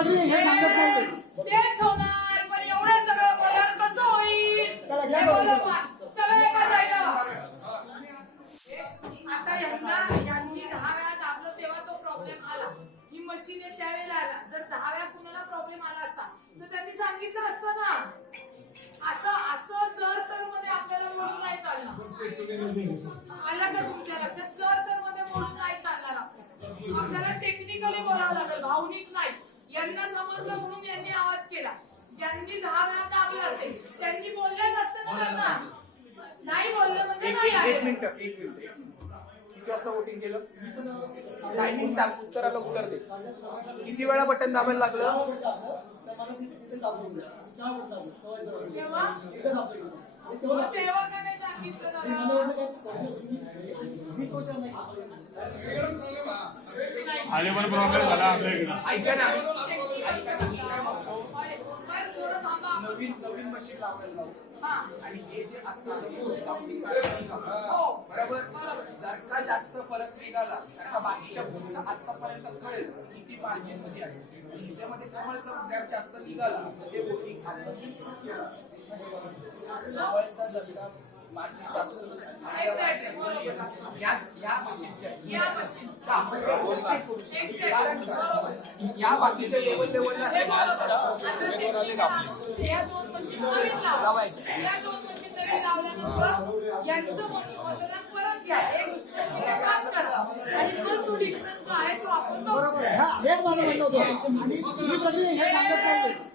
प्रक्रिया हे सांगत नाही. तेच होणार, पण एवढं सगळं पगार कसं होईल? हे बोलवा. सगळं एका जायला. आता यांनी 10 वेळा दाबलं तेव्हा तो प्रॉब्लेम आला. ही मशीन आहे त्यावेळेला आला. जर 10 वेळा कुणाला प्रॉब्लेम आला असता तर त्यांनी सांगितलं असतं ना. असं जर तर मध्ये आपल्याला मोडून नाही चालणार. आलं का तुमच्या लक्षात? जर तर मध्ये मोडून नाही चालणार. आपल्याला टेक्निकली बोलावं लागेल, भावनिक नाही. यांना समजलं म्हणून यांनी आवाज केला. ज्यांनी 10 वेळा दाबलं असेल त्यांनी बोललेच असते ना. त्यांना नाही बोललं म्हणजे नाही आहे. एक मिनिट किती वाजता वोटिंग केलं? टायमिंग सांग, उत्तराला उत्तर दे. किती वेळा बटन दाबायला लागलं? तेव्हा का नाही सांगितलं दादा? आलेवर प्रॉब्लेम झाला आपल्या इकडे. ऐका ना, थोडं थांबा. नवीन मशीन लावायला लावू. हा. आणि हे जे आता बरोबर, जर का जास्त फरक निघाला तर बाकीच्या पुढचं आतापर्यंत कळेल किती मार्जिन मध्ये आहे. ह्याच्यामध्ये कमळचा गॅप जास्त निघाला ते वोटिंग कमळचा जर मार्जिन जास्त या बाकीच्या लेवलला या 2 मशीन नवीन लावायच्या. या 2 मशीन नवीन लावल्यानंतर यांचं मतदान परत घ्या. एक काम करा आणि मग तो डिफरन्स आहे तो आपण बरोबर, हेच माझं म्हणणं होतं. आणि ही प्रक्रिया हे सांगत नाही.